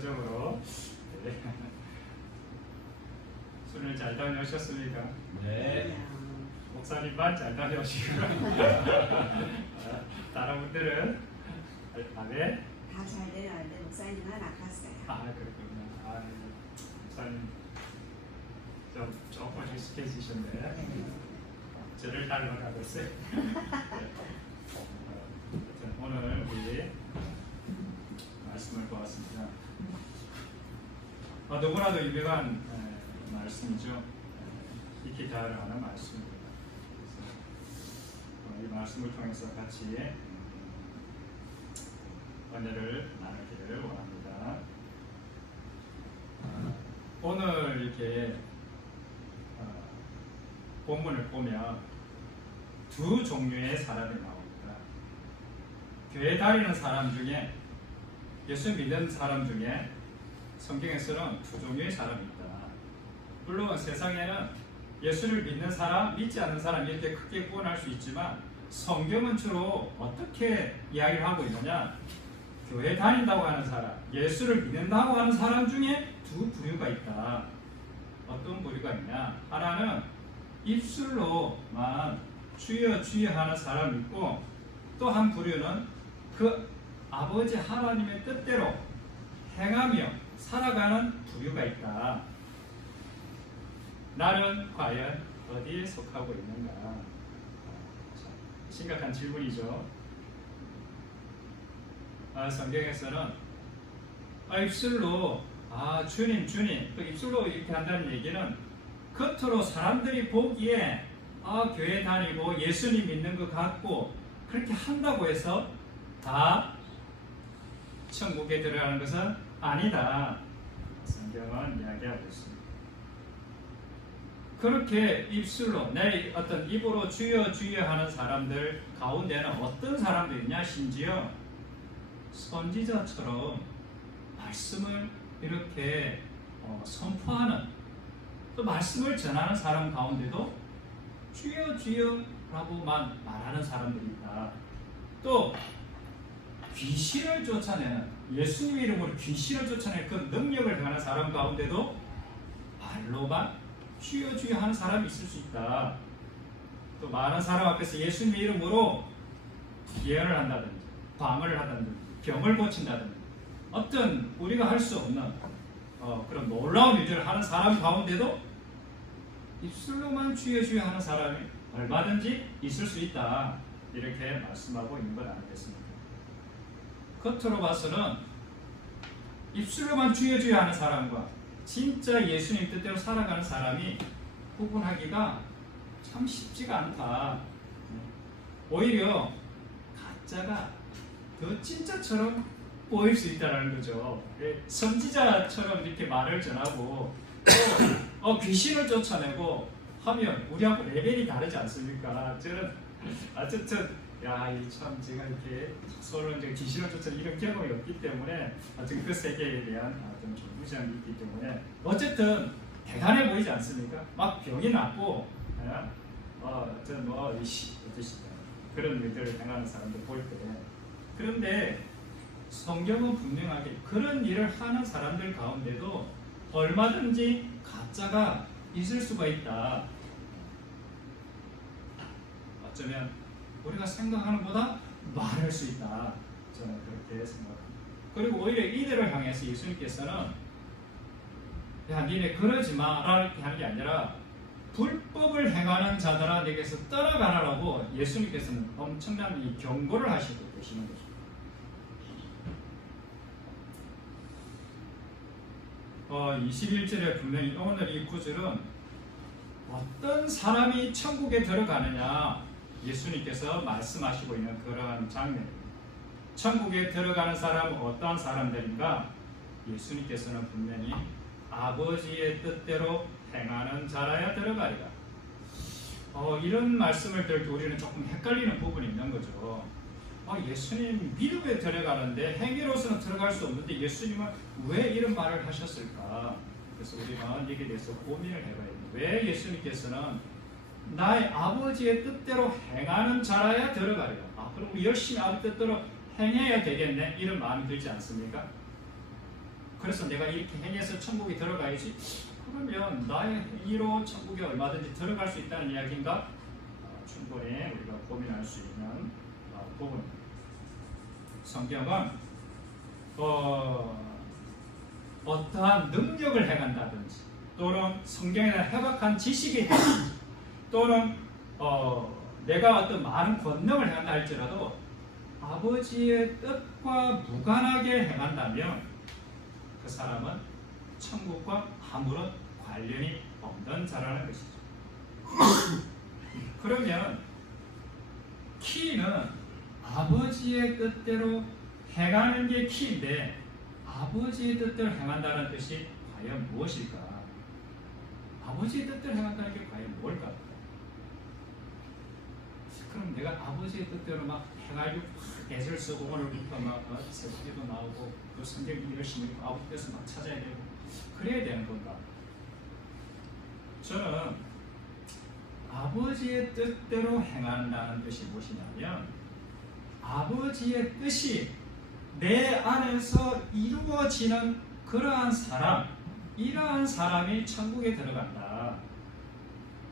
표정으로 네. 수련을 잘 다녀오셨습니까? 네. 목사님만 잘 다녀오시고 다른 분들은 네. 다 잘 내려왔는데 목사님만 아팠어요. 그렇군요. 네. 목사님 좀 조금 익숙해지셨네. 저를 닮아가고 있어요. 오늘 우리 말씀을 보았습니다. 너무나도 유명한 말씀이죠. 익히 잘 아는 말씀입니다. 그래서 이 말씀을 통해서 같이 은혜를 나누기를 원합니다. 오늘 이렇게 본문을 보면 두 종류의 사람이 나옵니다. 교회 다니는 사람 중에, 예수 믿는 사람 중에 성경에서는 두 종류의 사람이 있다. 물론 세상에는 예수를 믿는 사람, 믿지 않는 사람 이렇게 크게 구분할 수 있지만 성경은 주로 어떻게 이야기를 하고 있느냐? 교회 다닌다고 하는 사람, 예수를 믿는다고 하는 사람 중에 두 부류가 있다. 어떤 부류가 있냐? 하나는 입술로만 주여 주여 하는 사람이 있고, 또 한 부류는 그 아버지 하나님의 뜻대로 행하며 살아가는 부류가 있다. 나는 과연 어디에 속하고 있는가? 심각한 질문이죠. 성경에서는 입술로 주님 주님, 또 입술로 이렇게 한다는 얘기는 겉으로 사람들이 보기에 교회 다니고 예수님 믿는 것 같고 그렇게 한다고 해서 다 천국에 들어가는 것은 아니다. 성경은 이야기하고 있습니다. 그렇게 입술로 내 어떤 입으로 주여 주여 하는 사람들 가운데는 어떤 사람들이 있냐? 심지어 선지자처럼 말씀을 이렇게 선포하는, 또 말씀을 전하는 사람 가운데도 주여 주여 라고만 말하는 사람들이 있다. 또 귀신을 쫓아내는, 예수님 이름으로 귀신을 쫓아내는 그 능력을 행하는 사람 가운데도 말로만 주여 주여 하는 사람이 있을 수 있다. 또 많은 사람 앞에서 예수님 이름으로 예언을 한다든지 방언을 한다든지 병을 고친다든지 어떤 우리가 할 수 없는 그런 놀라운 일들을 하는 사람 가운데도 입술로만 주여 주여 하는 사람이 얼마든지 있을 수 있다. 이렇게 말씀하고 있는 것 아니겠습니까? 겉으로 봐서는 입술로만 주여 주여 하는 사람과 진짜 예수님 뜻대로 살아가는 사람이 구분하기가 참 쉽지가 않다. 오히려 가짜가 더 진짜처럼 보일 수 있다는 거죠. 선지자처럼 이렇게 말을 전하고 또 귀신을 쫓아내고 하면 우리하고 레벨이 다르지 않습니까? 저는 어쨌든 참 제가 이렇게 서로 이제 귀신을 쫓아내는 이런 경험이 없기 때문에 어쨌든 그 세계에 대한 좀 무지함이 있기 때문에 어쨌든 대단해 보이지 않습니까? 막 병이 났고 그런 일들을 행하는 사람들 보일 때, 그런데 성경은 분명하게 그런 일을 하는 사람들 가운데도 얼마든지 가짜가 있을 수가 있다. 어쩌면 우리가 생각하는 것보다 많을 수 있다. 저는 그렇게 생각합니다. 그리고 오히려 이들을 향해서 예수님께서는 니네 그러지 마라고 하는 게 아니라 불법을 행하는 자들아 내게서 떠나가라고 예수님께서는 엄청난 이 경고를 하시고 계시는 거죠. 어, 21절에 분명히 오늘 이 구절은 어떤 사람이 천국에 들어가느냐 예수님께서 말씀하시고 있는 그러한 장면입니다. 천국에 들어가는 사람은 어떠한 사람들인가? 예수님께서는 분명히 아버지의 뜻대로 행하는 자라야 들어가리라. 이런 말씀을 들을 때 우리는 조금 헷갈리는 부분이 있는 거죠. 예수님 믿음에 들어가는데 행위로서는 들어갈 수 없는데 예수님은 왜 이런 말을 하셨을까? 그래서 우리는 여기에 대해서 고민을 해봐야 됩니다. 왜 예수님께서는 나의 아버지의 뜻대로 행하는 자라야 들어가리라. 그럼 열심히 아버지 뜻대로 행해야 되겠네? 이런 마음이 들지 않습니까? 그래서 내가 이렇게 행해서 천국에 들어가야지. 그러면 나의 행위로 천국에 얼마든지 들어갈 수 있다는 이야기인가? 충분히 우리가 고민할 수 있는 부분입니다. 성경은 어떠한 능력을 행한다든지 또는 성경에 대한 해박한 지식이 있다든지 또는 내가 어떤 많은 권능을 행한다 할지라도 아버지의 뜻과 무관하게 행한다면 그 사람은 천국과 아무런 관련이 없는 자라는 것이죠. 그러면 키는 아버지의 뜻대로 행하는 게 키인데 아버지의 뜻대로 행한다는 뜻이 과연 무엇일까? 아버지의 뜻대로 행한다는 게 과연 뭘까? 그럼 내가 아버지의 뜻대로 막 해가지고 애를 쓰고 오늘부터 막 새벽에도 나오고 또 성경 열심히 읽고 아버지 뜻을 막 찾아야 되고 그래야 되는 건가? 저는 아버지의 뜻대로 행한다는 뜻이 무엇이냐면 아버지의 뜻이 내 안에서 이루어지는 그러한 사람, 이러한 사람이 천국에 들어간다.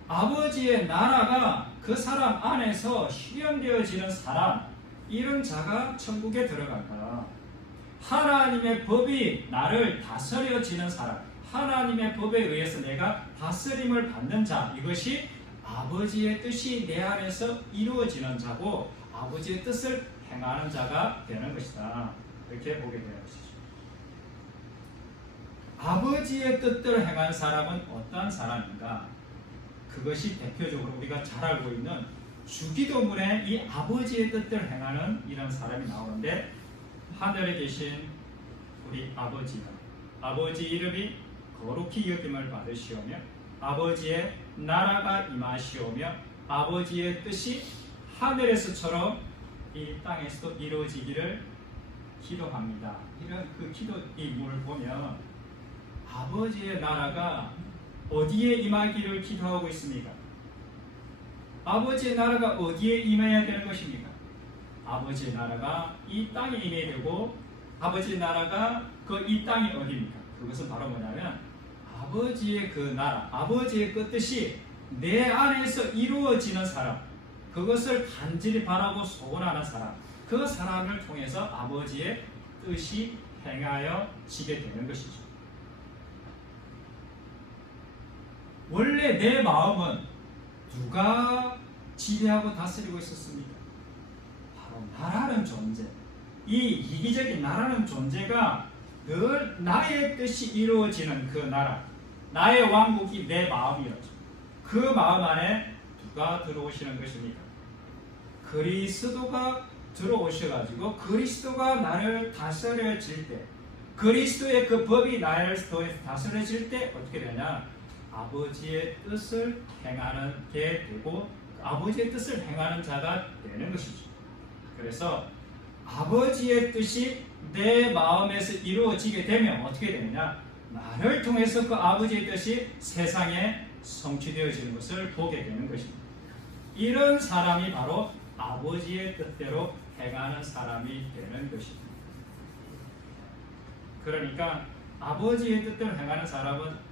아버지의 나라가 그 사람 안에서 실현되어지는 사람, 이런 자가 천국에 들어간다. 하나님의 법이 나를 다스려지는 사람, 하나님의 법에 의해서 내가 다스림을 받는 자, 이것이 아버지의 뜻이 내 안에서 이루어지는 자고 아버지의 뜻을 행하는 자가 되는 것이다. 이렇게 보게 되는 것이죠. 아버지의 뜻대로 행하는 사람은 어떠한 사람인가? 그것이 대표적으로 우리가 잘 알고 있는 주기도문에 이 아버지의 뜻대로 행하는 이런 사람이 나오는데 하늘에 계신 우리 아버지는 아버지 이름이 거룩히 여김을 받으시오며 아버지의 나라가 임하시오며 아버지의 뜻이 하늘에서처럼 이 땅에서도 이루어지기를 기도합니다. 이런 그 기도 이문을 보면 아버지의 나라가 어디에 임하기를 기도하고 있습니까? 아버지의 나라가 어디에 임해야 되는 것입니까? 아버지의 나라가 이 땅에 임해야 되고 아버지의 나라가 그 이 땅이 어디입니까? 그것은 바로 뭐냐면 아버지의 그 나라, 아버지의 그 뜻이 내 안에서 이루어지는 사람, 그것을 간절히 바라고 소원하는 사람, 그 사람을 통해서 아버지의 뜻이 행하여지게 되는 것이죠. 원래 내 마음은 누가 지배하고 다스리고 있었습니까? 바로 나라는 존재. 이 이기적인 나라는 존재가 늘 나의 뜻이 이루어지는 그 나라, 나의 왕국이 내 마음이었죠. 그 마음 안에 누가 들어오시는 것입니까? 그리스도가 들어오셔가지고 그리스도가 나를 다스려질 때, 그리스도의 그 법이 나를 다스려질 때 어떻게 되냐? 아버지의 뜻을 행하는 게 되고 아버지의 뜻을 행하는 자가 되는 것이죠. 그래서 아버지의 뜻이 내 마음에서 이루어지게 되면 어떻게 되느냐? 나를 통해서 그 아버지의 뜻이 세상에 성취되어지는 것을 보게 되는 것입니다. 이런 사람이 바로 아버지의 뜻대로 행하는 사람이 되는 것입니다. 그러니까 아버지의 뜻대로 행하는 사람은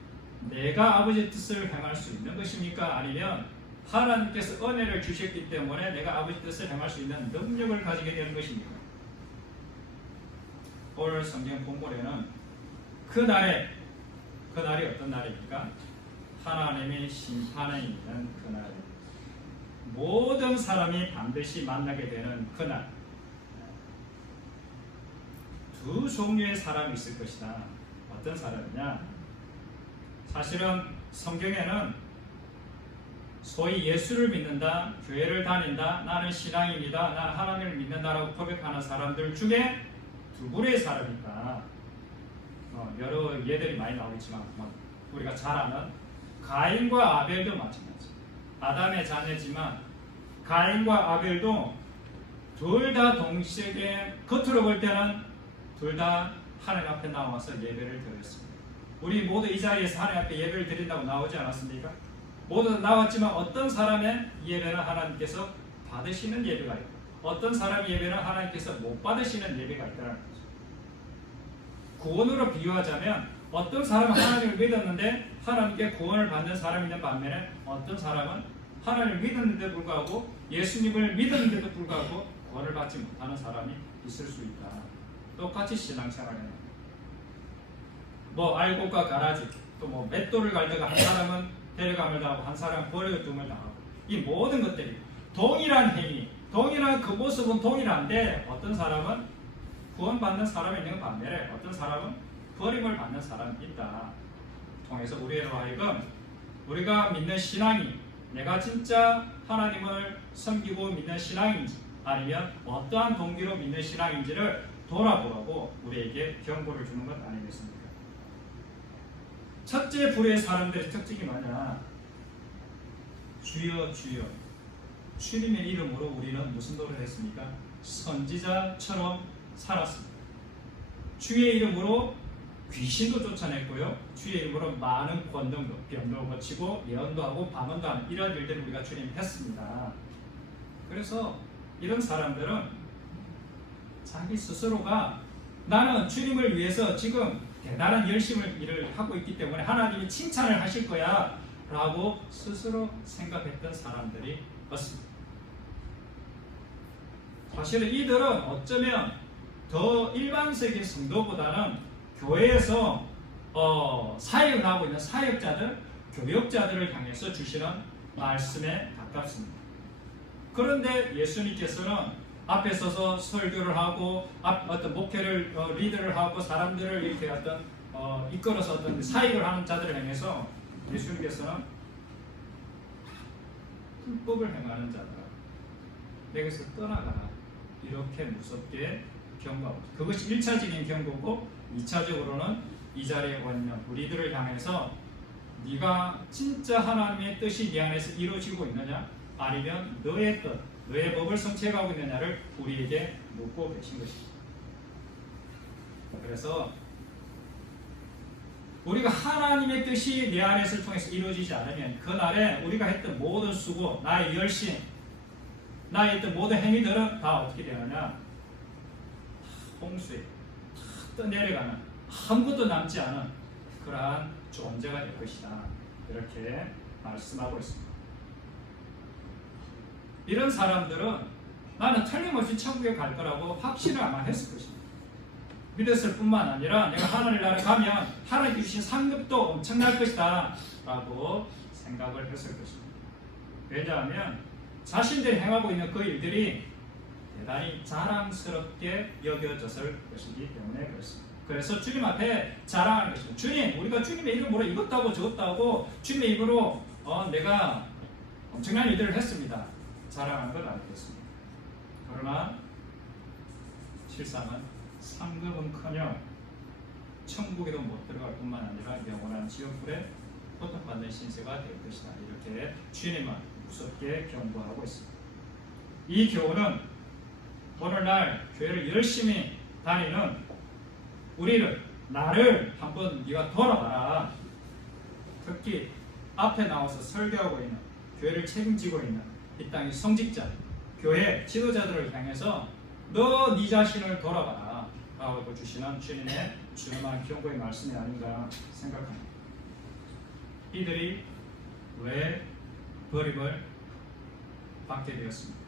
내가 아버지의 뜻을 행할 수 있는 것입니까? 아니면 하나님께서 은혜를 주셨기 때문에 내가 아버지의 뜻을 행할 수 있는 능력을 가지게 되는 것입니까? 오늘 성경 본문에는 그 날이 어떤 날입니까? 하나님의 심판에 있는 그날, 모든 사람이 반드시 만나게 되는 그날, 두 종류의 사람이 있을 것이다. 어떤 사람이냐? 사실은 성경에는 소위 예수를 믿는다, 교회를 다닌다, 나는 신앙입니다, 나는 하나님을 믿는다라고 고백하는 사람들 중에 두 부류의 사람이 있다. 여러 예들이 많이 나오겠지만 우리가 잘 아는 가인과 아벨도 마찬가지. 아담의 자녀지만 가인과 아벨도 둘 다 동시에 겉으로 볼 때는 둘 다 하나님 앞에 나와서 예배를 드렸습니다. 우리 모두 이 자리에서 하나님 앞에 예배를 드린다고 나오지 않았습니까? 모두 나왔지만 어떤 사람의 예배는 하나님께서 받으시는 예배가 있고 어떤 사람의 예배는 하나님께서 못 받으시는 예배가 있다는 거죠. 구원으로 비유하자면 어떤 사람은 하나님을 믿었는데 하나님께 구원을 받는 사람이 있는 반면에 어떤 사람은 하나님을 믿었는데도 불구하고 예수님을 믿었는데도 불구하고 구원을 받지 못하는 사람이 있을 수 있다. 똑같이 신앙생활에 뭐 알곡과 가라지 또 뭐 맷돌을 갈다가 한 사람은 데려감을 당하고 한 사람은 버려둠을 당하고 이 모든 것들이 동일한 행위, 동일한 그 모습은 동일한데 어떤 사람은 구원받는 사람이 있는 반면에 어떤 사람은 버림을 받는 사람이 있다. 통해서 우리로 하여금 우리가 믿는 신앙이 내가 진짜 하나님을 섬기고 믿는 신앙인지 아니면 어떠한 동기로 믿는 신앙인지를 돌아보라고 우리에게 경고를 주는 것 아니겠습니까? 첫째 부류의 사람들의 특징이 뭐냐? 주여 주여 주님의 이름으로 우리는 무슨 노래를 했습니까? 선지자처럼 살았습니다. 주의 이름으로 귀신도 쫓아냈고요. 주의 이름으로 많은 권능도 병도 고치고 예언도 하고 방언도 하는 이런 일들을 우리가 주님 했습니다. 그래서 이런 사람들은 자기 스스로가 나는 주님을 위해서 지금 대단한 일을 하고 있기 때문에 하나님이 칭찬을 하실 거야 라고 스스로 생각했던 사람들이 없습니다. 사실은 이들은 어쩌면 더 일반적인 성도보다는 교회에서 사역을 하고 있는 사역자들, 교역자들을 향해서 주시는 말씀에 가깝습니다. 그런데 예수님께서는 앞에 서서 설교를 하고 어떤 목회를 리더를 하고 사람들을 이렇게 어떤 이끌어서 어떤 사역을 하는 자들을 향해서 예수님께서는 불법을 행하는 자들아 내게서 떠나가라 이렇게 무섭게 경고하고 그것이 1차적인 경고고 2차적으로는 이 자리에 와 있는 우리들을 향해서 네가 진짜 하나님의 뜻이 네 안에서 이루어지고 있느냐 아니면 너의 뜻, 너의 법을 성취해가고 있느냐를 우리에게 묻고 계신 것입니다. 그래서 우리가 하나님의 뜻이 내 안에서 통해서 이루어지지 않으면 그날에 우리가 했던 모든 수고, 나의 열심, 나의 했던 모든 행위들은 다 어떻게 되느냐 홍수에 다 떠내려가는 아무것도 남지 않은 그러한 존재가 될 것이다. 이렇게 말씀하고 있습니다. 이런 사람들은 나는 틀림없이 천국에 갈 거라고 확신을 아마 했을 것입니다. 믿었을 뿐만 아니라 내가 하늘을 나라 가면 하나님 주신 상급도 엄청날 것이다 라고 생각을 했을 것입니다. 왜냐하면 자신들이 행하고 있는 그 일들이 대단히 자랑스럽게 여겨졌을 것이기 때문에 그렇습니다. 그래서 주님 앞에 자랑하는 것입니다. 주님, 우리가 주님의 이름으로 이것도 하고 저것도 하고 주님의 이름으로 내가 엄청난 일들을 했습니다. 자랑하는 건 알겠습니다. 그러나 실상은 상급은커녕 천국에도 못 들어갈 뿐만 아니라 영원한 지옥불에 고통받는 신세가 될 것이다. 이렇게 주님은 무섭게 경고하고 있습니다. 이 교훈은 오늘날 교회를 열심히 다니는 우리를 나를 한번 네가 돌아봐라. 특히 앞에 나와서 설교하고 있는 교회를 책임지고 있는 이 땅의 성직자, 교회 지도자들을 향해서 너 네 자신을 돌아봐라 라고 주시는 주님의 중요한 경고의 말씀이 아닌가 생각합니다. 이들이 왜 버림을 받게 되었습니까?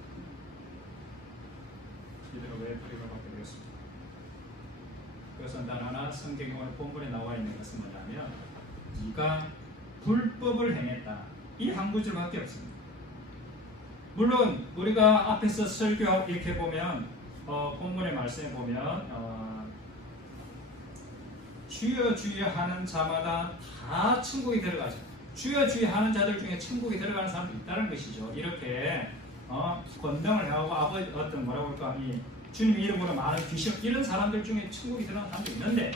이들은 왜 버림을 받게 되었습니까? 그것은 단 하나 성경에 오늘 본문에 나와 있는 것은 뭐냐면 네가 불법을 행했다. 이 한 구절밖에 없습니다. 물론 우리가 앞에서 설교 이렇게 보면 본문의 말씀에 보면 주여 주여 하는 자마다 다 천국에 들어가죠. 주여 주여 하는 자들 중에 천국에 들어가는 사람도 있다는 것이죠. 이렇게 권능을 하고 아버지 어떤 뭐라고 할까 이 주님 이름으로 많은 귀신 이런 사람들 중에 천국에 들어가는 사람도 있는데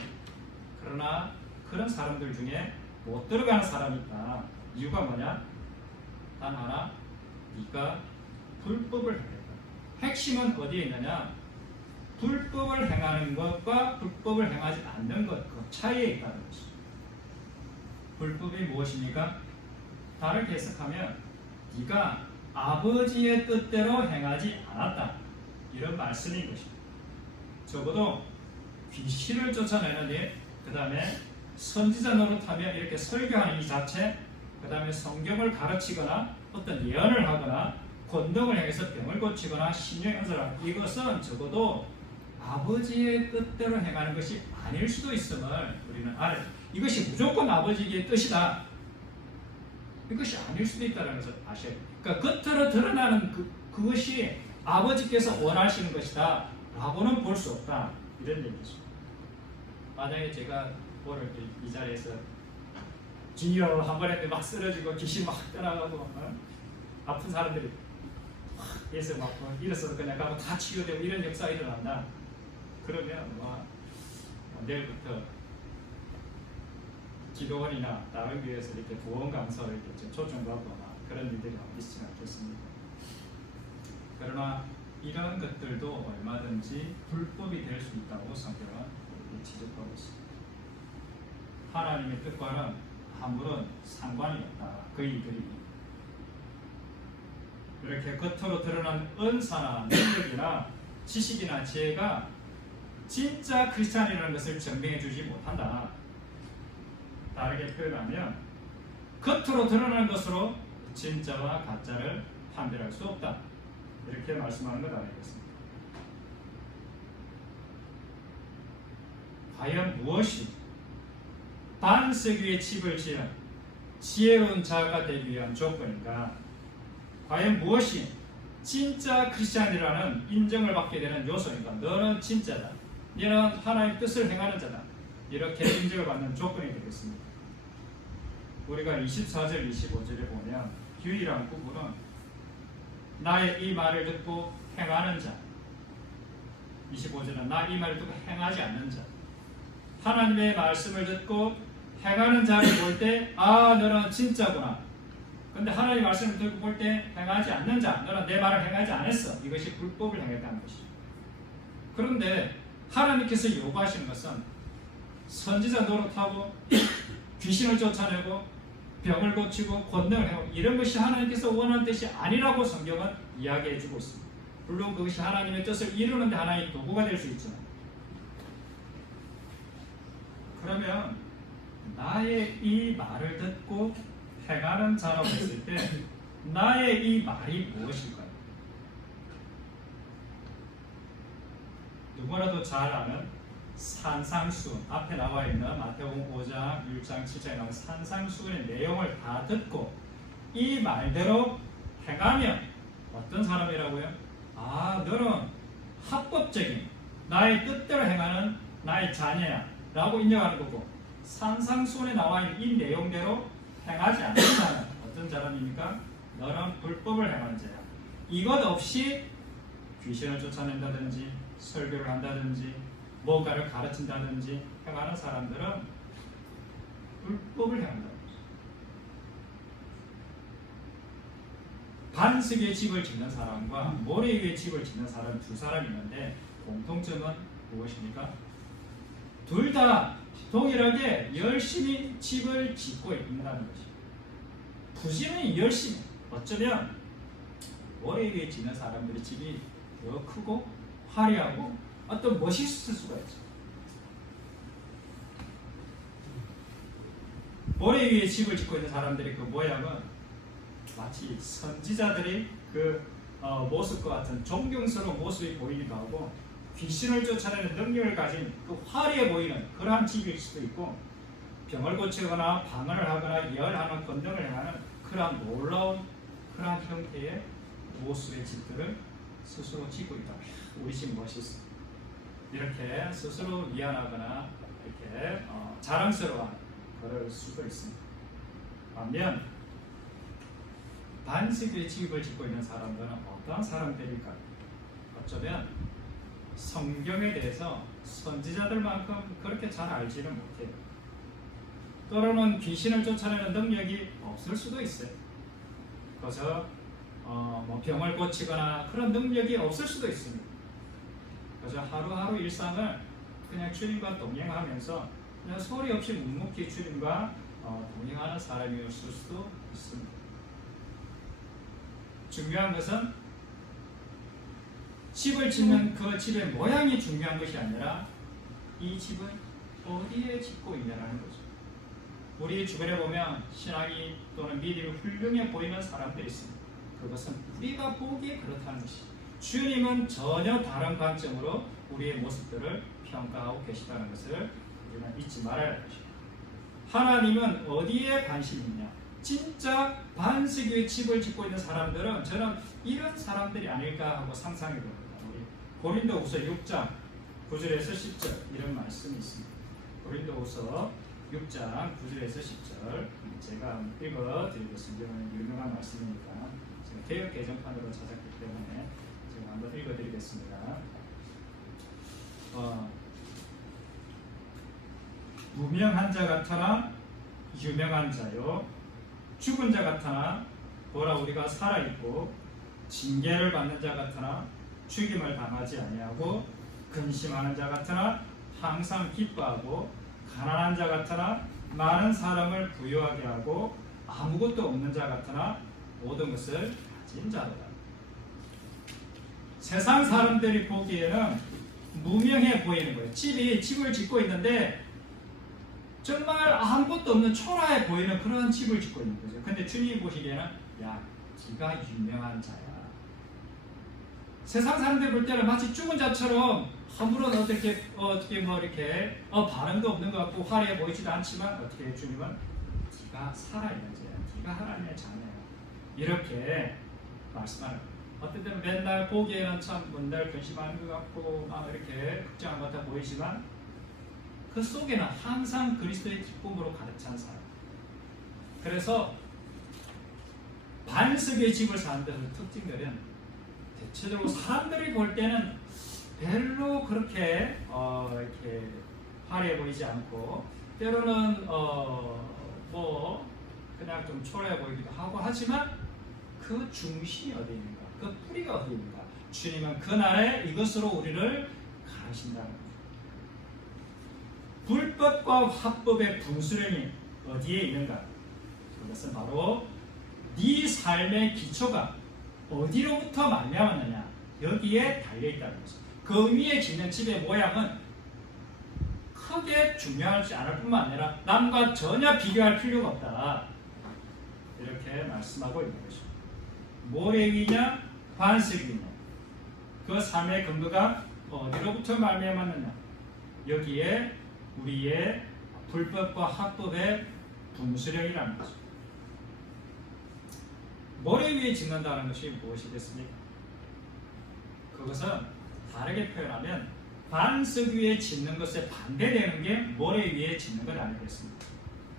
그러나 그런 사람들 중에 못 들어가는 사람이 있다. 이유가 뭐냐? 단 하나, 네가 불법을 행했다. 핵심은 어디에 있느냐? 불법을 행하는 것과 불법을 행하지 않는 것, 그 차이에 있다는 것이죠. 불법이 무엇입니까? 다르게 해석하면 네가 아버지의 뜻대로 행하지 않았다. 이런 말씀인 것입니다. 적어도 귀신을 쫓아내느니, 그 다음에 선지자 노릇하며 이렇게 설교하는 이 자체, 그 다음에 성경을 가르치거나 어떤 예언을 하거나 권능을 행해서 병을 고치거나 신령의 은사를 하는, 이것은 적어도 아버지의 뜻대로 행하는 것이 아닐 수도 있음을 우리는 알아요. 이것이 무조건 아버지의 뜻이다, 이것이 아닐 수도 있다는 것을 아셔야 돼요. 그러니까 겉으로 드러나는 그것이 아버지께서 원하시는 것이다 라고는 볼 수 없다, 이런 얘기죠. 만약에 제가 오늘 이 자리에서 주여 한 번 했는데 막 쓰러지고 귀신 막 떠나가고 아픈 사람들이 막 예수 막 일어서서 그냥 가고 다 치유되고 이런 역사가 일어난다, 그러면 내일부터 기도원이나 나를 위해서 이렇게 구원 강사를 이렇게 초청받거나 그런 일들이 있지 않겠습니까? 그러나 이러한 것들도 얼마든지 불법이 될 수 있다고 성경은 이렇게 지적하고 있습니다. 하나님의 뜻과는 아무런 상관이 없다, 그 일들이. 이렇게 겉으로 드러난 은사나 능력이나 지식이나 지혜가 진짜 크리스찬이라는 것을 증명해 주지 못한다. 다르게 표현하면 겉으로 드러나는 것으로 진짜와 가짜를 판별할 수 없다, 이렇게 말씀하는 것 아니겠습니까? 과연 무엇이 반석 위에 집을 지은 지혜로운 자가 되기 위한 조건인가? 과연 무엇이 진짜 크리스찬이라는 인정을 받게 되는 요소인가? 너는 진짜다, 너는 하나님의 뜻을 행하는 자다, 이렇게 인정을 받는 조건이 되겠습니다. 우리가 24절 25절에 보면 유일한 구분은 나의 이 말을 듣고 행하는 자, 25절은 나 이 말을 듣고 행하지 않는 자. 하나님의 말씀을 듣고 행하는 자를 볼 때 너는 진짜구나. 근데 하나님의 말씀을 듣고 볼 때 행하지 않는 자, 너는 내 말을 행하지 않았어, 이것이 불법을 행했다는 것이죠. 그런데 하나님께서 요구하시는 것은 선지자 노릇하고 귀신을 쫓아내고 병을 고치고 권능을 행하고 이런 것이 하나님께서 원하는 뜻이 아니라고 성경은 이야기해 주고 있습니다. 물론 그것이 하나님의 뜻을 이루는 데 하나의 도구가 될 수 있지만, 그러면 나의 이 말을 듣고 행하는 자라고 했을 때 나의 이 말이 무엇일까요? 누구라도 잘 아는 산상수훈, 앞에 나와 있는 마태복음 5장, 6장, 7장에 나온 산상수훈의 내용을 다 듣고 이 말대로 행하면 어떤 사람이라고요? 너는 합법적인 나의 뜻대로 행하는 나의 자녀야 라고 인정하는 거고, 산상수훈에 나와 있는 이 내용대로 행하지 않는 자는 어떤 사람입니까? 너는 불법을 행하는 자야. 이것 없이 귀신을 쫓아낸다든지 설교를 한다든지 뭔가를 가르친다든지 행하는 사람들은 불법을 행한다는 거죠. 반석 위에 집을 짓는 사람과 모래 위에 집을 짓는 사람, 두 사람이 있는데 공통점은 무엇입니까? 둘 다 동일하게 열심히 집을 짓고 있다는 것이죠. 부지런히 열심히. 어쩌면 모래 위에 짓는 사람들의 집이 더 크고 화려하고 어떤 멋있을 수가 있죠. 모래 위에 집을 짓고 있는 사람들의 그 모양은 마치 선지자들의 그 모습과 같은 존경스러운 모습이 보이기도 하고, 귀신을 쫓아내는 능력을 가진 그 화려해 보이는 그러한 집일 수도 있고, 병을 고치거나 방언을 하거나 예언하는 권능을 행하는 그러한 놀라운 그러한 형태의 모습의 집들을 스스로 짓고 있다. 우리 집 멋있어. 이렇게 스스로 미안하거나 이렇게 자랑스러워하는 그럴 수도 있습니다. 반면 반석 위에 집을 짓고 있는 사람들은 어떠한 사람들일까요? 어쩌면 성경에 대해서 선지자들만큼 그렇게 잘 알지는 못해요. 때로는 귀신을 쫓아내는 능력이 없을 수도 있어요. 그래서 병을 고치거나 그런 능력이 없을 수도 있습니다. 그래서 하루하루 일상을 그냥 주님과 동행하면서 그냥 소리 없이 묵묵히 주님과 동행하는 사람이었을 수도 있습니다. 중요한 것은 집을 짓는 그 집의 모양이 중요한 것이 아니라 이 집은 어디에 짓고 있냐라는 거죠. 우리 주변에 보면 신앙이 또는 믿음이 훌륭해 보이는 사람들이 있습니다. 그것은 우리가 보기에 그렇다는 것이죠. 주님은 전혀 다른 관점으로 우리의 모습들을 평가하고 계시다는 것을 우리는 잊지 말아야 할 것입니다. 하나님은 어디에 관심이 있냐? 진짜 반석 위에 집을 짓고 있는 사람들은 저는 이런 사람들이 아닐까 하고 상상해 봅니다. 우리 고린도후서 6장 9절에서 10절 이런 말씀이 있습니다. 고린도후서 6장 9절에서 10절 제가 읽어드리겠습니다. 유명한 말씀이니까 제가 개역 개정판으로 찾았기 때문에 제가 한번 읽어드리겠습니다. 무명한 자 같으나 유명한 자요, 죽은 자 같으나 보라 우리가 살아있고, 징계를 받는 자 같으나 죽임을 당하지 아니하고, 근심하는 자 같으나 항상 기뻐하고, 가난한 자 같으나 많은 사람을 부유하게 하고, 아무것도 없는 자 같으나 모든 것을 가진 자로다. 세상 사람들이 보기에는 무명해 보이는 거예요. 집을 짓고 있는데 정말 아무것도 없는 초라해 보이는 그런 집을 짓고 있는 거죠. 근데 주님이 보시기에는 야, 네가 유명한 자야. 세상 사람들 볼 때는 마치 죽은 자처럼 아무런 어떻게 뭐 이렇게 반응도 없는 것 같고 화려해 보이지도 않지만 어떻게 주님은 네가 살아있는 자야. 네가 하나님의 자녀야. 이렇게 말씀하는 거예요. 어떤 때는 맨날 보기에는 참 맨날 근심하는 것 같고 막 이렇게 걱정한 것 같아 보이지만 그 속에는 항상 그리스도의 기쁨으로 가득 찬 사람. 그래서 반석의 집을 사는 데서 특징들은 대체적으로 사람들이 볼 때는 별로 그렇게 이렇게 화려해 보이지 않고 때로는 뭐 그냥 좀 초라해 보이기도 하고 하지만 그 중심이 어디 있는가? 그 뿌리가 어디 있는가? 주님은 그날에 이것으로 우리를 가르신다는 거예요. 불법과 합법의 분수령이 어디에 있는가? 그것은 바로 네 삶의 기초가 어디로부터 말미암았느냐? 여기에 달려있다는 거죠. 그 위에 짓는 집의 모양은 크게 중요하지 않을 뿐만 아니라 남과 전혀 비교할 필요가 없다. 이렇게 말씀하고 있는 것입니다. 모래 위냐 반석 위냐, 그 삶의 근거가 어디로부터 말미암았느냐? 여기에 우리의 불법과 합법의 분수령이라는 거죠. 모래 위에 짓는다는 것이 무엇이겠습니까? 그것은 다르게 표현하면 반석 위에 짓는 것에 반대되는 게 모래 위에 짓는 것 아니겠습니까?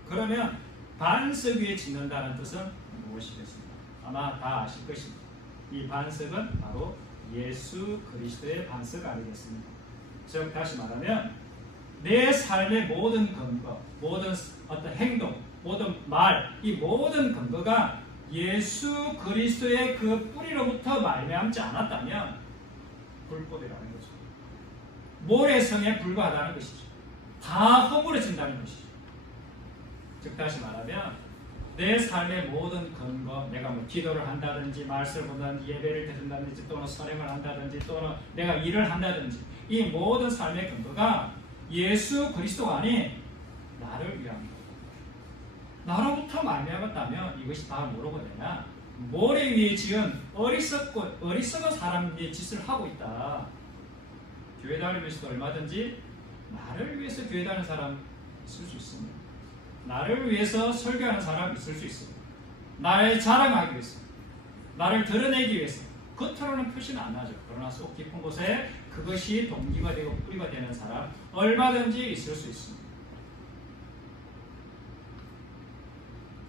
그러면 반석 위에 짓는다는 뜻은 무엇이겠습니까? 아마 다 아실 것입니다. 이 반석은 바로 예수 그리스도의 반석 아니겠습니까? 즉 다시 말하면 내 삶의 모든 근거, 모든 어떤 행동, 모든 말, 이 모든 근거가 예수 그리스도의 그 뿌리로부터 말미암지 않았다면 불법이라는 거죠. 모래성에 불과하다는 것이죠. 다 허물어진다는 것이죠. 즉 다시 말하면 내 삶의 모든 근거, 내가 뭐 기도를 한다든지 말씀을 본다든지 예배를 드린다든지 또는 선행을 한다든지 또는 내가 일을 한다든지 이 모든 삶의 근거가 예수 그리스도가 아닌 나를 위한 것. 나로부터 말미암았다면 이것이 다 뭐라고 되냐? 모래 위에 지은 어리석은 사람이 짓을 하고 있다. 교회 다니면서도 얼마든지 나를 위해서 교회 다니는 사람 있을 수 있습니다. 나를 위해서 설교하는 사람 있을 수 있습니다. 나를 자랑하기 위해서, 나를 드러내기 위해서 겉으로는 표시는 안 하죠. 그러나 속 깊은 곳에 그것이 동기가 되고 뿌리가 되는 사람 얼마든지 있을 수 있습니다.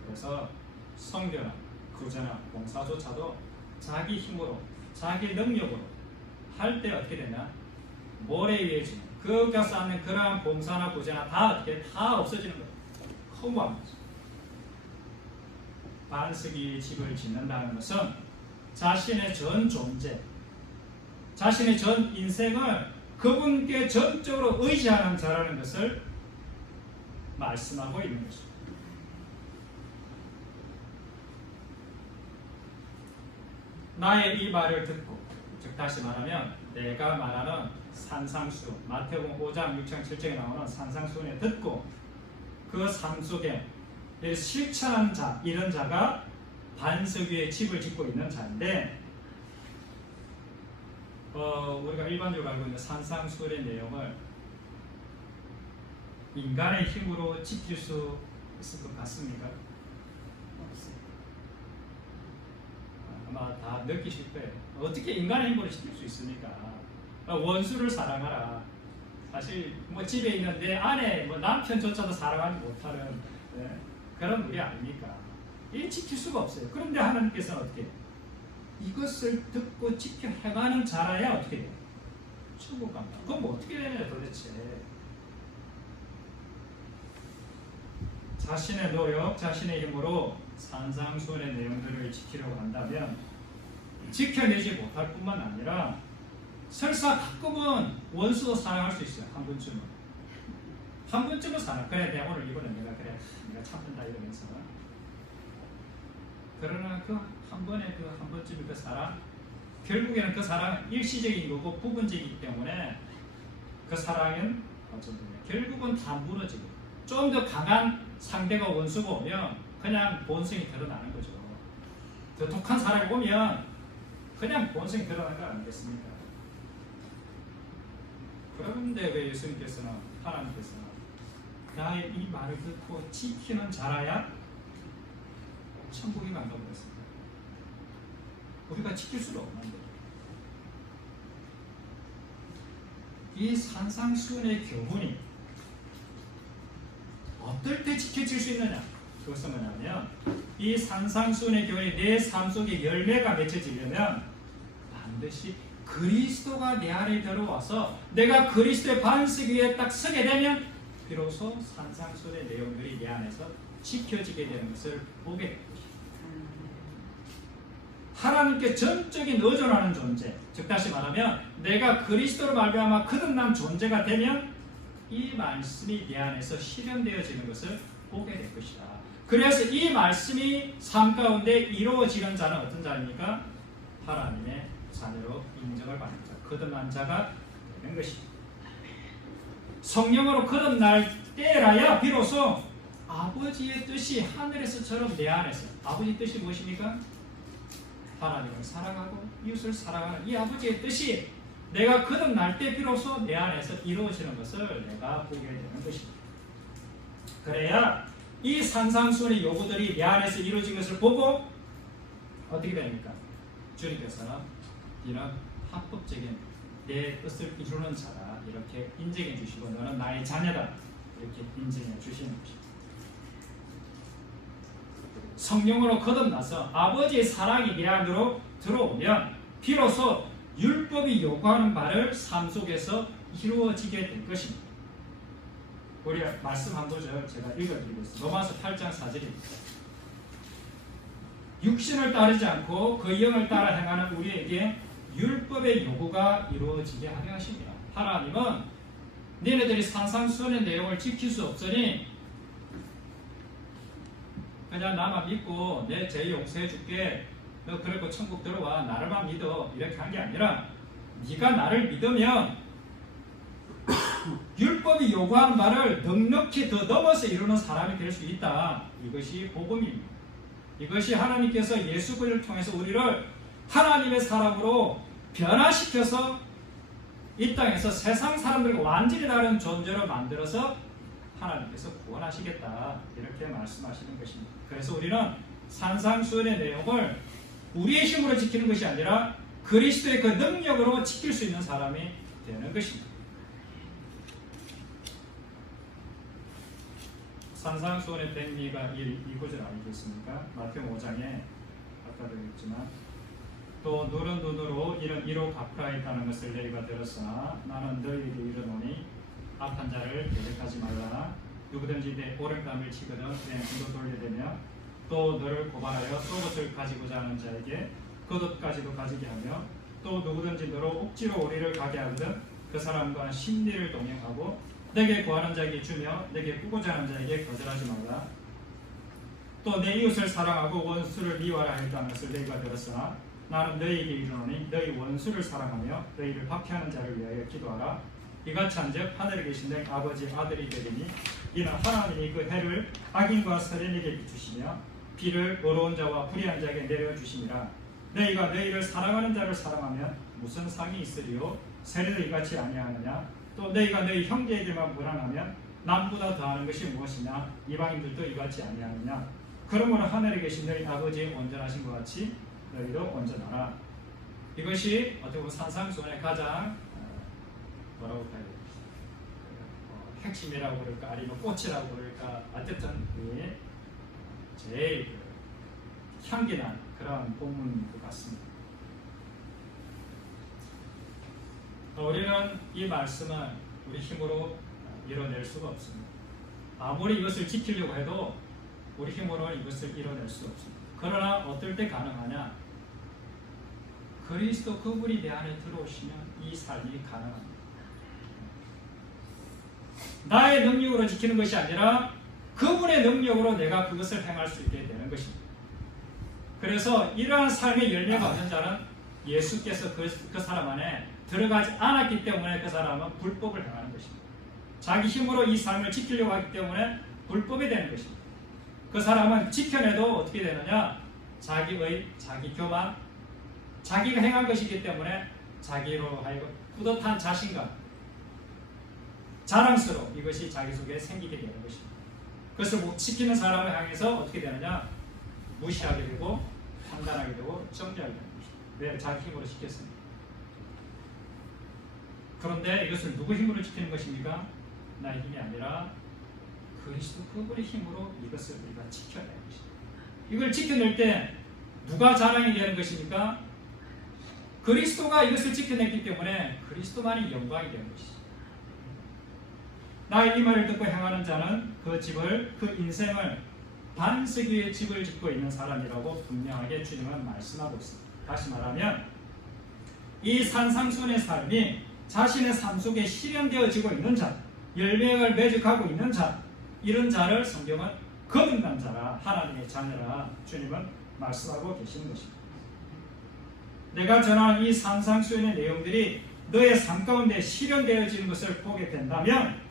그래서 성교나 구제나 봉사조차도 자기 힘으로 자기 능력으로 할 때 어떻게 되냐? 모래 위에 지는 그가 쌓는 그러한 봉사나 구제나 다 어떻게 다 없어지는 거예요. 허무한 거죠. 반석이 집을 짓는다는 것은 자신의 전 존재, 자신의 전 인생을 그분께 전적으로 의지하는 자라는 것을 말씀하고 있는 것입니다. 나의 이 말을 듣고 즉 다시 말하면 내가 말하는 산상수, 마태복음 5장, 6장, 7장에 나오는 산상수훈에 듣고 그 삶 속에 실천하는 자, 이런 자가 반석 위에 집을 짓고 있는 자인데, 우리가 일반적으로 알고 있는 산상수훈의 내용을 인간의 힘으로 지킬 수 있을 것 같습니까? 없어요. 아마 다 느끼실 거예요. 어떻게 인간의 힘으로 지킬 수 있습니까? 원수를 사랑하라. 사실 뭐 집에 있는 내 아내, 뭐 남편조차도 사랑하지 못하는 그런 우리 아닙니까? 이 지킬 수가 없어요. 그런데 하나님께서는 어떻게? 이것을 듣고 지켜 행하는 자라야 어떻게 돼요? 천국 간다. 그럼 뭐 어떻게 되냐 도대체? 자신의 노력, 자신의 힘으로 산상수훈의 내용들을 지키려고 한다면 지켜내지 못할 뿐만 아니라 설사 가끔은 원수도 사랑할 수 있어요. 한 번쯤은 사랑. 그래, 내가 오늘 이거는 내가 참는다 이러면서. 그러나 그 한 번에 그 한 번쯤의 그 사랑, 결국에는 그 사랑은 일시적인 거고 부분적이기 때문에 그 사랑은 어쨌든 결국은 다 무너지고, 좀 더 강한 상대가 원수가 오면 그냥 본성이 드러나는 거죠. 더 독한 사람이 오면 그냥 본성이 드러나는 거 아니겠습니까? 그런데 왜 예수님께서는, 하나님께서는 나의 이 말을 듣고 지키는 자라야 천국에 간다고 그랬습니다. 우리가 지킬 수가 없는데, 이 산상수훈의 교훈이 어떨 때 지켜질 수 있느냐? 그것은 뭐냐면, 이 산상수훈의 교훈이 내 삶 속에 열매가 맺혀지려면 반드시 그리스도가 내 안에 들어와서 내가 그리스도의 반석 위에 딱 서게 되면 비로소 산상수훈의 내용들이 내 안에서 지켜지게 되는 것을 보게 됩니다. 하나님께 전적인 의존하는 존재, 즉 다시 말하면 내가 그리스도로 말미암아 거듭난 존재가 되면 이 말씀이 내 안에서 실현되어지는 것을 보게 될 것이다. 그래서 이 말씀이 삶 가운데 이루어지는 자는 어떤 자입니까? 하나님의 자녀로 인정을 받는 자, 거듭난 자가 되는 것입니다. 성령으로 거듭날 때라야 비로소 아버지의 뜻이 하늘에서처럼 내 안에서, 아버지의 뜻이 무엇입니까? 하나님을 사랑하고 이웃을 사랑하는 이 아버지의 뜻이 내가 거듭날 때 비로소 내 안에서 이루어지는 것을 내가 보게 되는 것입니다. 그래야 이 산상수훈의 요구들이 내 안에서 이루어진 것을 보고 어떻게 됩니까? 주님께서는 이는 합법적인 내 뜻을 이루는 자다 이렇게 인정해 주시고, 너는 나의 자녀다 이렇게 인정해 주시는 것입니다. 성령으로 거듭나서 아버지의 사랑이 내 안으로 들어오면 비로소 율법이 요구하는 바를 삶 속에서 이루어지게 될 것입니다. 우리 말씀 한 구절 제가 읽어드리겠습니다. 로마서 8장 4절입니다. 육신을 따르지 않고 그 영을 따라 행하는 우리에게 율법의 요구가 이루어지게 하려 하십니다. 하나님은 너희들이 산상수훈의 내용을 지킬 수 없으니 그냥 나만 믿고 내 죄 용서해 줄게, 너 그래도 천국 들어와, 나를만 믿어, 이렇게 한 게 아니라 네가 나를 믿으면 율법이 요구하는 바를 넉넉히 더 넘어서 이루는 사람이 될 수 있다. 이것이 복음입니다. 이것이 하나님께서 예수 그리스도를 통해서 우리를 하나님의 사람으로 변화시켜서 이 땅에서 세상 사람들과 완전히 다른 존재로 만들어서 하나님께서 구원하시겠다 이렇게 말씀하시는 것입니다. 그래서 우리는 산상수훈의 내용을 우리의 힘으로 지키는 것이 아니라 그리스도의 그 능력으로 지킬 수 있는 사람이 되는 것입니다. 산상수훈의 백미가 이 구절 알겠습니까? 마태복음 5장에 아까도 읽었지만, 또 너는 눈으로 이런 이로 갚으라 했다는 것을 너희가 들었으나 나는 너희에게 이르노니 악한 자를 대적하지 말라. 누구든지 내 오랫감을 치거든 내 눈도 돌려대며 또 너를 고발하여 속옷을 가지고자 하는 자에게 겉옷까지도 가지게 하며 또 누구든지 너로 억지로 오리를 가게 하거든 그 사람과 심리를 동행하고 내게 구하는 자에게 주며 내게 꾸고자 하는 자에게 거절하지 말라. 또 내 이웃을 사랑하고 원수를 미워하라 했다는 것을 너희가 들었으나 나는 너희에게 이르노니 너희 원수를 사랑하며 너희를 박해하는 자를 위하여 기도하라. 이같이 한즉 하늘에 계신 너희 아버지 아들이 되리니 이는 하나님이 그 해를 악인과 선인에게 비추시며 비를 의로운 자와 불의한 자에게 내려주심이라. 너희가 너희를 사랑하는 자를 사랑하면 무슨 상이 있으리요? 세리도 이같이 아니하느냐? 또 너희가 너희 형제에게만 무난하면 남보다 더하는 것이 무엇이냐? 이방인들도 이같이 아니하느냐? 그러므로 하늘에 계신 너희 아버지 온전하신 것 같이 너희도 온전하라. 이것이 어떻게 보면 산상수훈의 가장 뭐라고 해야 되나? 핵심이라고 그럴까 아니면 꽃이라고 그럴까 어쨌든 이 제일 향기난 그런 본문인 것 같습니다. 우리는 이 말씀을 우리 힘으로 이뤄낼 수가 없습니다. 아무리 이것을 지키려고 해도 우리 힘으로 이것을 이뤄낼 수 없습니다. 그러나 어떨 때 가능하냐? 그리스도 그분이 내 안에 들어오시면 이 삶이 가능합니다. 나의 능력으로 지키는 것이 아니라 그분의 능력으로 내가 그것을 행할 수 있게 되는 것입니다. 그래서 이러한 삶의 열매가 없는 자는 예수께서 그 사람 안에 들어가지 않았기 때문에 그 사람은 불법을 행하는 것입니다. 자기 힘으로 이 삶을 지키려고 하기 때문에 불법이 되는 것입니다. 그 사람은 지켜내도 어떻게 되느냐? 자기의 자기 교만, 자기가 행한 것이기 때문에 자기로 하여금 뿌듯한 자신감, 자랑스러움, 이것이 자기 속에 생기게 되는 것입니다. 그것을 못 지키는 사람을 향해서 어떻게 되느냐? 무시하게 되고 판단하게 되고 정죄하게 되는 것입니다. 왜? 자기 힘으로 지켰습니다. 그런데 이것을 누구 힘으로 지키는 것입니까? 나의 힘이 아니라 그리스도 그분의 힘으로 이것을 우리가 지켜내는 것입니다. 이걸 지켜낼 때 누가 자랑이 되는 것입니까? 그리스도가 이것을 지켜냈기 때문에 그리스도만이 영광이 되는 것이죠. 나의 이 말을 듣고 행하는 자는 그 집을, 그 인생을 반석 위에 집을 짓고 있는 사람이라고 분명하게 주님은 말씀하고 있습니다. 다시 말하면 이 산상수훈의 삶이 자신의 삶 속에 실현되어지고 있는 자, 열매를 매직하고 있는 자, 이런 자를 성경은 거듭난 자라, 하나님의 자녀라 주님은 말씀하고 계시는 것입니다. 내가 전한 이 산상수훈의 내용들이 너의 삶 가운데 실현되어지는 것을 보게 된다면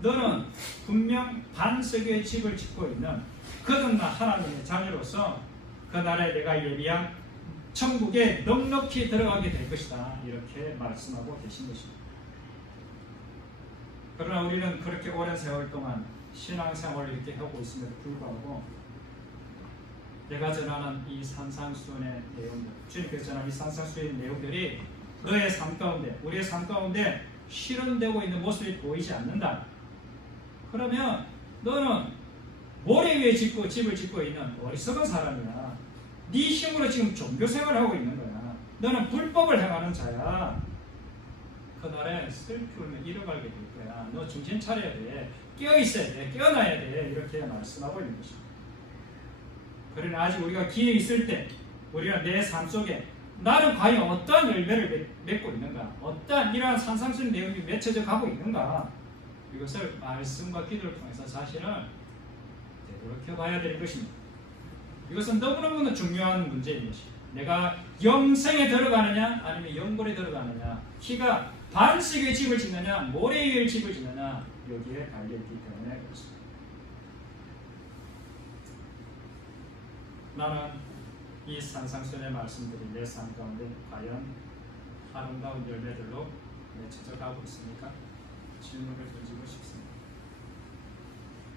너는 분명 반석 위에 집을 짓고 있는 거듭난 하나님의 자녀로서 그날에 내가 예비한 천국에 넉넉히 들어가게 될 것이다, 이렇게 말씀하고 계신 것입니다. 그러나 우리는 그렇게 오랜 세월 동안 신앙생활을 이렇게 하고 있음에도 불구하고 내가 전하는 이 산상수훈의 내용들, 주님께서 전하는 이 산상수훈의 내용들이 너의 삶 가운데, 우리의 삶 가운데 실현되고 있는 모습이 보이지 않는다. 그러면 너는 모래 위에 집을 짓고 있는 어리석은 사람이야. 네 힘으로 지금 종교생활을 하고 있는 거야. 너는 불법을 행하는 자야. 그날에 슬피 울며 잃어가게 될 거야. 너 정신 차려야 돼. 깨어있어야 돼. 깨어나야 돼. 이렇게 말씀하고 있는 것입니다. 그러나 아직 우리가 기회 있을 때 우리가 내 삶 속에 나는 과연 어떠한 열매를 맺고 있는가, 어떠한 이러한 산상수훈 내용이 맺혀져 가고 있는가, 이것을 말씀과 기도를 통해서 자신을 되돌아봐야 될 것입니다. 이것은 너무너무 중요한 문제인 것입니다. 내가 영생에 들어가느냐 아니면 영골에 들어가느냐, 키가 반석 위에 집을 짓느냐 모래 위에 집을 짓느냐, 여기에 달려있기 때문에 그렇습니다. 나는 이 산상수훈의 말씀들이 내 삶 가운데 과연 아름다운 열매들로 맺혀져 가고 있습니까? 질문을 던지고 싶습니다.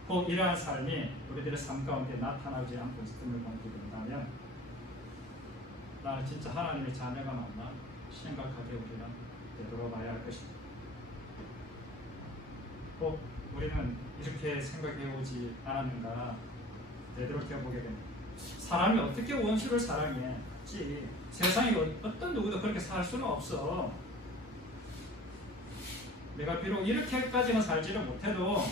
혹 이러한 삶이 우리들의 삶 가운데 나타나지 않고 있음을 보게 된다면 나는 진짜 하나님의 자녀가 맞나 생각하게 우리는 되돌아봐야 할 것입니다. 혹 우리는 이렇게 생각해 오지 않았는가 되돌아보게 됩니다. 사람이 어떻게 원수를 사랑해? 세상에 어떤 누구도 그렇게 살 수는 없어. 내가 비록 이렇게까지는 살지를 못해도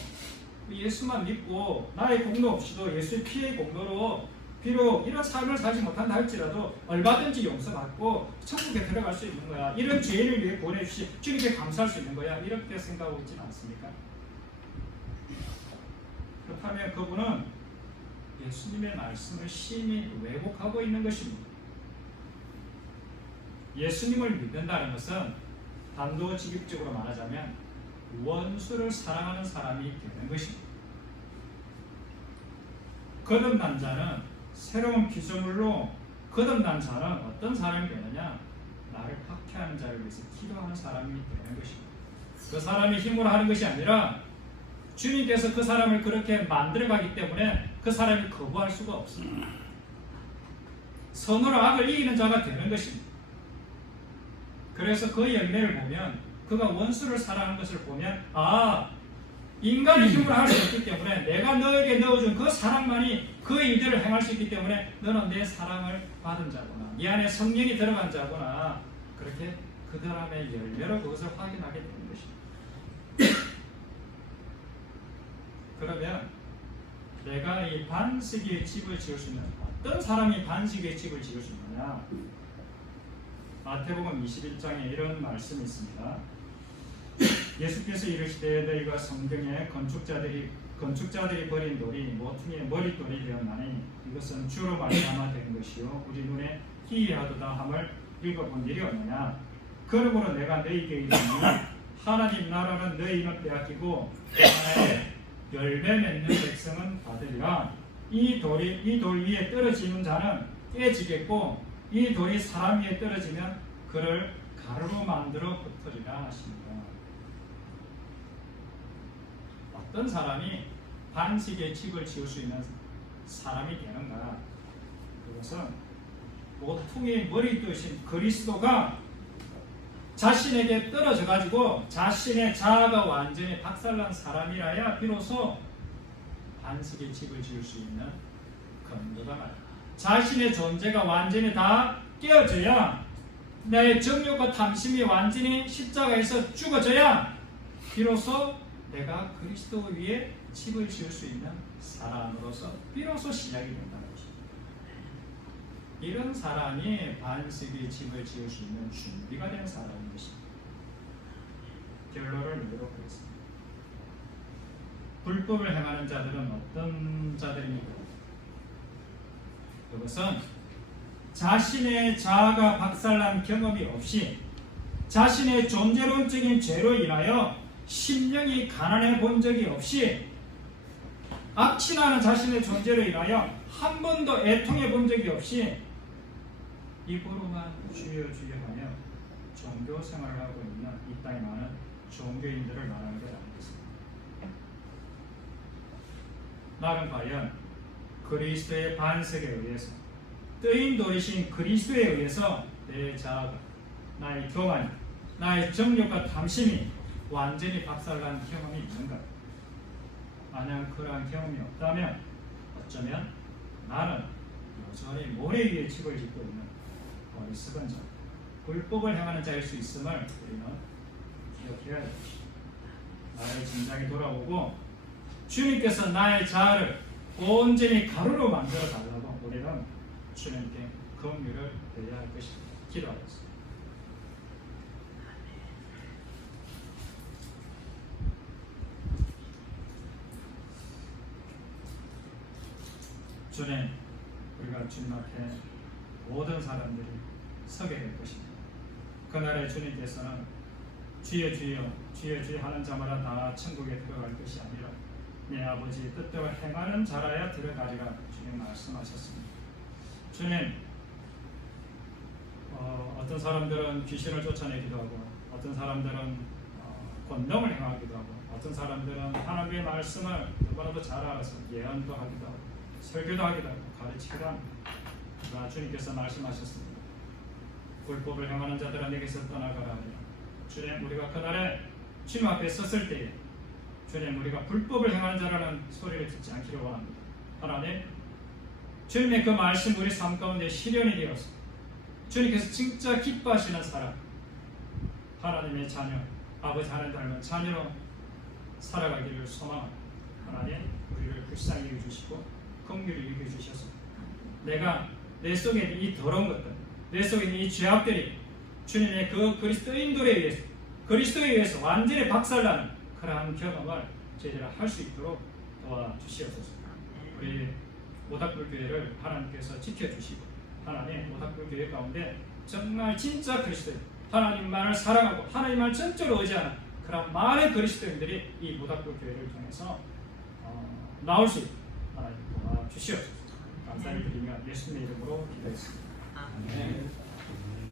예수만 믿고 나의 공로 없이도 예수의 피의 공로로 비록 이런 삶을 살지 못한다 할지라도 얼마든지 용서받고 천국에 들어갈 수 있는 거야. 이런 죄인을 위해 보내주시 주님께 감사할 수 있는 거야. 이렇게 생각하고 있지는 않습니까? 그렇다면 그분은 예수님의 말씀을 심히 왜곡하고 있는 것입니다. 예수님을 믿는다는 것은 단도직입적으로 말하자면 원수를 사랑하는 사람이 되는 것입니다. 거듭난 자는 새로운 피조물로 거듭난 자는 어떤 사람이 되느냐? 나를 박해하는 자를 위해서 기도하는 사람이 되는 것입니다. 그 사람이 힘으로 하는 것이 아니라 주님께서 그 사람을 그렇게 만들어가기 때문에 그 사람이 거부할 수가 없습니다. 선으로 악을 이기는 자가 되는 것입니다. 그래서 그 열매를 보면 그가 원수를 사랑하는 것을 보면 인간의 힘으로 할 수 없기 때문에 내가 너에게 넣어준 그 사랑만이 그 일들을 행할 수 있기 때문에 너는 내 사랑을 받은 자구나, 이 안에 성령이 들어간 자구나, 그렇게 그 사람의 열매로 그것을 확인하게 되는 것입니다. 그러면 내가 이 반석의 집을 지을 수 있는, 어떤 사람이 반석의 집을 지을 수 있느냐? 마태복음 21장에 이런 말씀이 있습니다. 예수께서 이르시되 너희가 성경에 건축자들이 버린 돌이 모퉁이의 머릿돌이 되었나니 이것은 주로 말미암아 된 것이요 우리 눈에 희귀하도다 함을 읽어본 일이 없느냐? 그러므로 내가 너희에게 이르노니 하나님 나라는 너희는 빼앗기고 하나의 열매 맺는 백성은 받으리라. 이 돌 위에 떨어지는 자는 깨지겠고 이 돌이 사람 위에 떨어지면 그를 가루로 만들어 흩어리라 하십니다. 어떤 사람이 반석의 집을 지을 수 있는 사람이 되는가? 그것은 모퉁이의 머리 되신 그리스도가 자신에게 떨어져 가지고 자신의 자아가 완전히 박살난 사람이라야 비로소 반석의 집을 지을 수 있는 근거가 말이야. 자신의 존재가 완전히 다 깨어져야, 내 정욕과 탐심이 완전히 십자가에서 죽어져야 비로소 내가 그리스도 위에 집을 지을 수 있는 사람으로서 비로소 시작이 된다는 것입니다. 이런 사람이 반석의 집을 지을 수 있는 준비가 된 사람인 것입니다. 결론을 내도록 하겠습니다. 불법을 행하는 자들은 어떤 자들입니까? 그것은 자신의 자아가 박살난 경험이 없이 자신의 존재론적인 죄로 인하여 심령이 가난해 본 적이 없이 악취나는 자신의 존재로 인하여 한 번도 애통해 본 적이 없이 입으로만 주여 주여 하며 종교 생활을 하고 있는 이 땅에 많은 종교인들을 말하는 게 아니겠습니다. 나는 과연 그리스도의 반석에 의해서 뜨인 돌이신 그리스도에 의해서 내 자아가, 나의 교만이, 나의 정욕과 탐심이 완전히 박살난 경험이 있는가? 만약 그러한 경험이 없다면 어쩌면 나는 여전히 모래 위에 집을 짓고 있는 어리석은 자, 불법을 행하는 자일 수 있음을 우리는 기억해야 됩니다. 나의 진작이 돌아오고 주님께서 나의 자아를 온전히 가루로 만들어 달라고 우리는 주님께 긍휼을 드려야 할 것입니다. 기도하겠습니다. 주님, 우리가 주님 앞에 모든 사람들이 서게 될 것입니다. 그날에 주님께서는 주여 주여 주여 주여 하는 자마다 다 천국에 들어갈 것이 아니라 내 아버지 뜻대로 행하는 자라야 들어가리라 주님 말씀하셨습니다. 주님, 어떤 사람들은 귀신을 쫓아내기도 하고 어떤 사람들은 권능을 행하기도 하고 어떤 사람들은 하나님의 말씀을 누구라도 잘 알아서 예언도 하기도 하고 설교도 하기도 하고 가르치기도 합니다. 그러나 주님께서 말씀하셨습니다. 불법을 행하는 자들아 내게서 떠나가라 하리라. 주님, 우리가 그날에 주님 앞에 섰을 때에 주님, 우리가 불법을 행하는 자라는 소리를 듣지 않기를 원합니다. 하나님, 주님의 그 말씀 우리 삶 가운데 실현이 되어서 주님께서 진짜 기뻐하시는 사람, 하나님의 자녀, 아버지 하나님 닮은 자녀로 살아가기를 소망합니다. 하나님, 우리를 불쌍히 여겨주시고 긍휼히 여겨주셔서 내가 내 속에 있는 이 더러운 것들, 내 속에 있는 이 죄악들이 주님의 그 그리스도인들에 의해서, 그리스도에 의해서 완전히 박살나는 그러한 경험을 저희들이 할 수 있도록 도와주시옵소서. 우리 모닥불교회를 하나님께서 지켜주시고 하나님 모닥불 교회 가운데 정말 진짜 그리스도인, 하나님만을 사랑하고 하나님만을 전적으로 의지하는 그런 많은 그리스도인들이 이 모닥불 교회를 통해서 나올 수 있도록 하나님 도와주시옵소서. 감사를 드리며 예수님의 이름으로 기도했습니다. 아멘. 아멘.